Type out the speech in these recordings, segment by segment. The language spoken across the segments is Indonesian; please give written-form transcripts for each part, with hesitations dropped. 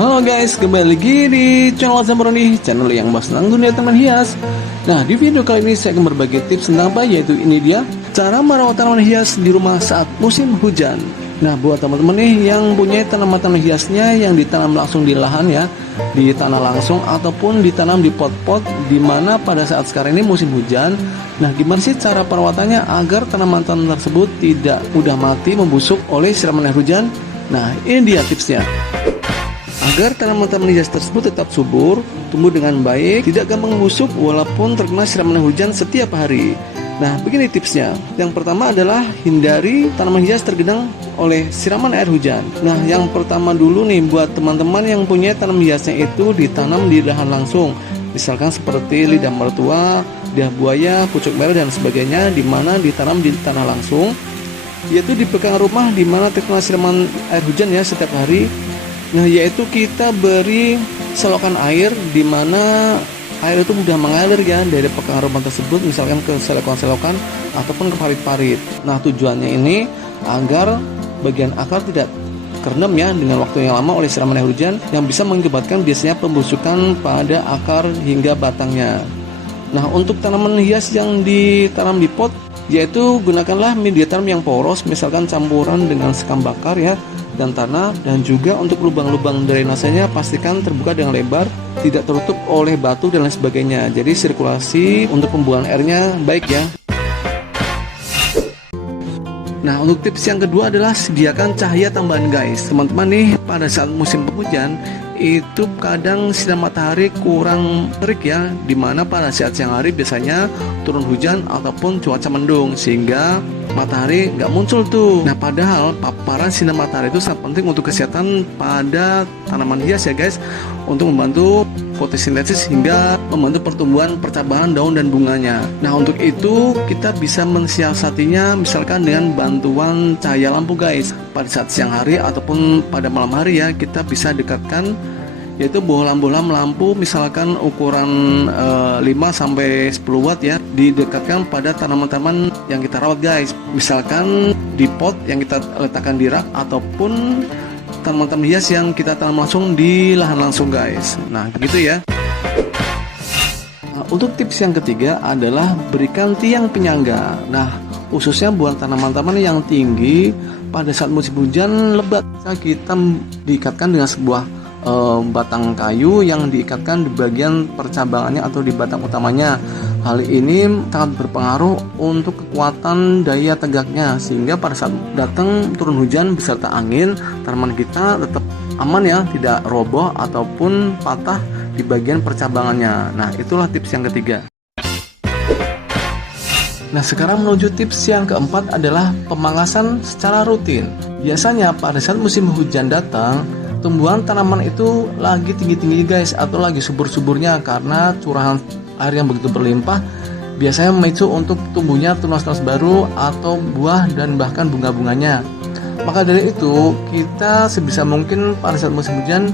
Halo guys, kembali lagi di channel Zamroni, channel yang bahas tentang dunia tanaman hias. Nah, di video kali ini saya akan berbagi tips tentang apa, yaitu ini dia cara merawat tanaman hias di rumah saat musim hujan. Nah, buat teman-teman nih yang punya tanaman-tanaman hiasnya yang ditanam langsung di lahan ya, di tanah langsung ataupun ditanam di pot-pot, dimana pada saat sekarang ini musim hujan. Nah, gimana sih cara perawatannya agar tanaman-tanaman tersebut tidak mudah mati membusuk oleh siraman air hujan? Nah, ini dia tipsnya. Agar tanaman-tanaman hias tersebut tetap subur, tumbuh dengan baik, tidak gampang busuk walaupun terkena siraman hujan setiap hari. Nah, begini tipsnya. Yang pertama adalah hindari tanaman hias tergenang oleh siraman air hujan. Nah, yang pertama dulu nih buat teman-teman yang punya tanaman hiasnya itu ditanam di lahan langsung. Misalkan seperti lidah mertua, lidah buaya, pucuk merah dan sebagainya, di mana ditanam di tanah langsung, yaitu di belakang rumah di mana terkena siraman air hujan ya setiap hari. Nah, yaitu kita beri selokan air di mana air itu mudah mengalir ya dari belakang rumah tersebut, misalkan ke selokan-selokan ataupun ke parit-parit. Nah, tujuannya ini agar bagian akar tidak kerendam ya dengan waktu yang lama oleh siraman air hujan yang bisa mengakibatkan biasanya pembusukan pada akar hingga batangnya. Nah, untuk tanaman hias yang ditanam di pot, yaitu gunakanlah media tanam yang poros, misalkan campuran dengan sekam bakar ya dan tanah, dan juga untuk lubang-lubang drainasenya pastikan terbuka dengan lebar, tidak tertutup oleh batu dan lain sebagainya. Jadi sirkulasi untuk pembuangan airnya baik ya. Nah, untuk tips yang kedua adalah sediakan cahaya tambahan guys. Teman-teman nih, pada saat musim penghujan itu kadang sinar matahari kurang terik ya, dimana pada saat siang hari biasanya turun hujan ataupun cuaca mendung sehingga matahari nggak muncul tuh. Nah, padahal paparan sinar matahari itu sangat penting untuk kesehatan pada tanaman hias ya guys, untuk membantu fotosintesis hingga membantu pertumbuhan percabangan daun dan bunganya. Nah, untuk itu kita bisa mensiasatinya misalkan dengan bantuan cahaya lampu guys. Pada saat siang hari ataupun pada malam hari ya, kita bisa dekatkan yaitu bohlam-bohlam lampu misalkan ukuran 5-10 watt ya, didekatkan pada tanaman-tanaman yang kita rawat guys, misalkan di pot yang kita letakkan di rak ataupun tanaman-tanaman hias yang kita tanam langsung di lahan langsung guys. Nah, gitu ya. Nah, untuk tips yang ketiga adalah berikan tiang penyangga. Nah, khususnya buat tanaman-tanaman yang tinggi pada saat musim hujan lebat, kita diikatkan dengan sebuah batang kayu yang diikatkan di bagian percabangannya atau di batang utamanya. Hal ini sangat berpengaruh untuk kekuatan daya tegaknya, sehingga pada saat datang turun hujan beserta angin, tanaman kita tetap aman ya, tidak roboh ataupun patah di bagian percabangannya. Nah, itulah tips yang ketiga. Nah, sekarang menuju tips yang keempat adalah pemangkasan secara rutin. Biasanya pada saat musim hujan datang, tumbuhan tanaman itu lagi tinggi-tinggi guys, atau lagi subur-suburnya karena curahan air yang begitu berlimpah, biasanya memicu untuk tumbuhnya tunas-tunas baru atau buah dan bahkan bunga-bunganya. Maka dari itu, kita sebisa mungkin pada saat musim hujan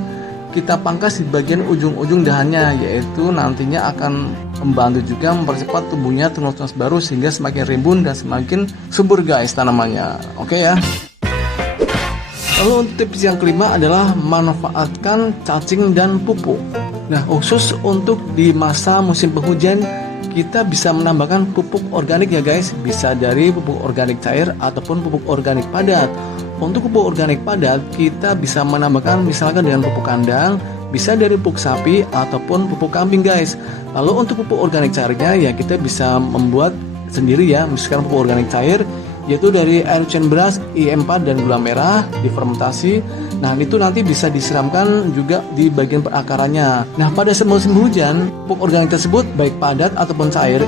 kita pangkas di bagian ujung-ujung dahannya, yaitu nantinya akan membantu juga mempercepat tumbuhnya tunas-tunas baru sehingga semakin rimbun dan semakin subur guys tanamannya. Oke ya. Lalu tips yang kelima adalah manfaatkan cacing dan pupuk. Nah, khusus untuk di masa musim penghujan, kita bisa menambahkan pupuk organik ya guys. Bisa dari pupuk organik cair ataupun pupuk organik padat. Untuk pupuk organik padat, kita bisa menambahkan misalkan dengan pupuk kandang, bisa dari pupuk sapi ataupun pupuk kambing guys. Lalu untuk pupuk organik cairnya ya kita bisa membuat sendiri ya, misalkan pupuk organik cair yaitu dari air cucian beras, IM4 dan gula merah difermentasi. Nah, itu nanti bisa disiramkan juga di bagian perakarannya. Nah, pada musim hujan, pupuk organik tersebut baik padat ataupun cair,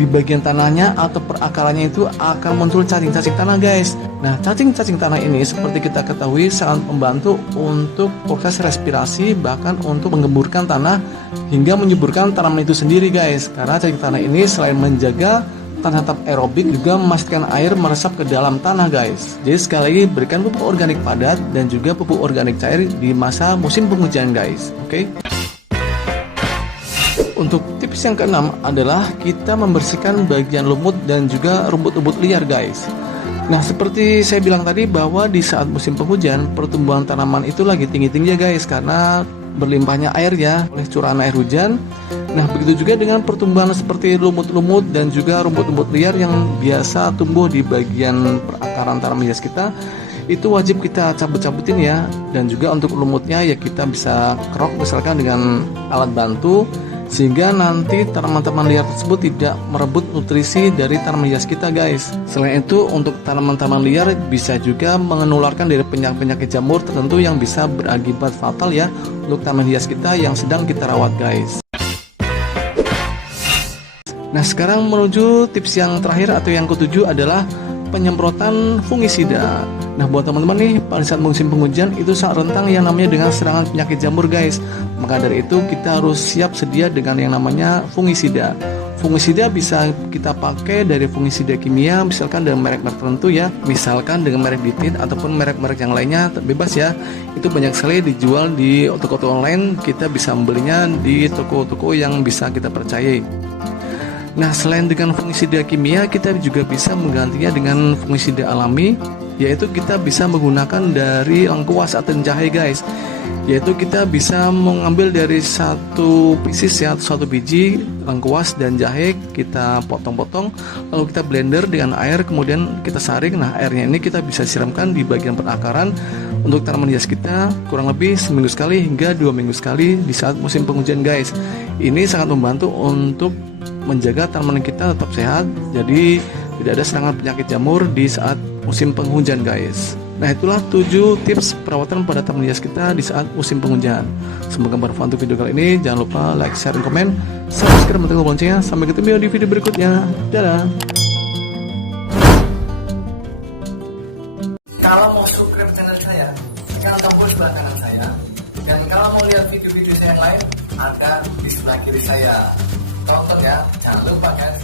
di bagian tanahnya atau perakarannya itu akan muncul cacing-cacing tanah guys. Nah, cacing-cacing tanah ini seperti kita ketahui sangat membantu untuk proses respirasi, bahkan untuk menggemburkan tanah hingga menyuburkan tanaman itu sendiri guys. Karena cacing tanah ini selain menjaga tanah tetap aerobik, juga memastikan air meresap ke dalam tanah guys. Jadi sekali lagi berikan pupuk organik padat dan juga pupuk organik cair di masa musim penghujan guys. Oke. Untuk tips yang keenam adalah kita membersihkan bagian lumut dan juga rumput-rumput liar guys. Nah, seperti saya bilang tadi bahwa di saat musim penghujan, pertumbuhan tanaman itu lagi tinggi-tingginya guys, karena berlimpahnya air ya oleh curahan air hujan. Nah, begitu juga dengan pertumbuhan seperti lumut-lumut dan juga rumput-rumput liar yang biasa tumbuh di bagian perakaran tanaman hias kita. Itu wajib kita cabut-cabutin ya. Dan juga untuk lumutnya ya kita bisa kerok misalkan dengan alat bantu, sehingga nanti tanaman-tanaman liar tersebut tidak merebut nutrisi dari tanaman hias kita guys. Selain itu, untuk tanaman-tanaman liar bisa juga menularkan dari penyakit-penyakit jamur tertentu yang bisa berakibat fatal ya untuk tanaman hias kita yang sedang kita rawat guys. Nah, sekarang menuju tips yang terakhir atau yang ketujuh adalah penyemprotan fungisida. Nah, buat teman-teman nih, pada saat musim penghujan itu sangat rentan yang namanya dengan serangan penyakit jamur guys. Maka dari itu kita harus siap sedia dengan yang namanya fungisida. Fungisida bisa kita pakai dari fungisida kimia, misalkan dengan merek-merek tertentu ya, misalkan dengan merek Ditit ataupun merek-merek yang lainnya, bebas ya. Itu banyak sekali dijual di toko-toko online, kita bisa membelinya di toko-toko yang bisa kita percayai. Nah, selain dengan fungisida kimia, kita juga bisa menggantinya dengan fungisida alami, yaitu kita bisa menggunakan dari lengkuas atau jahe guys. Yaitu kita bisa mengambil dari satu pieces ya, atau satu biji lengkuas dan jahe, kita potong-potong, lalu kita blender dengan air, kemudian kita saring. Nah, airnya ini kita bisa siramkan di bagian perakaran untuk tanaman hias kita kurang lebih seminggu sekali hingga 2 minggu sekali di saat musim penghujan guys. Ini sangat membantu untuk menjaga tanaman kita tetap sehat, jadi tidak ada serangan penyakit jamur di saat musim penghujan guys. Nah, itulah 7 tips perawatan pada tanaman hias kita di saat musim penghujan. Semoga bermanfaat untuk video kali ini. Jangan lupa like, share, dan komen. Subscribe dan tekan loncengnya. Sampai ketemu di video berikutnya. Dadah. Kalau mau subscribe channel saya, tekan tombol sebelah kanan saya. Dan kalau mau lihat video-video saya yang lain, ada di sebelah kiri saya. Tonton ya, jangan lupa guys.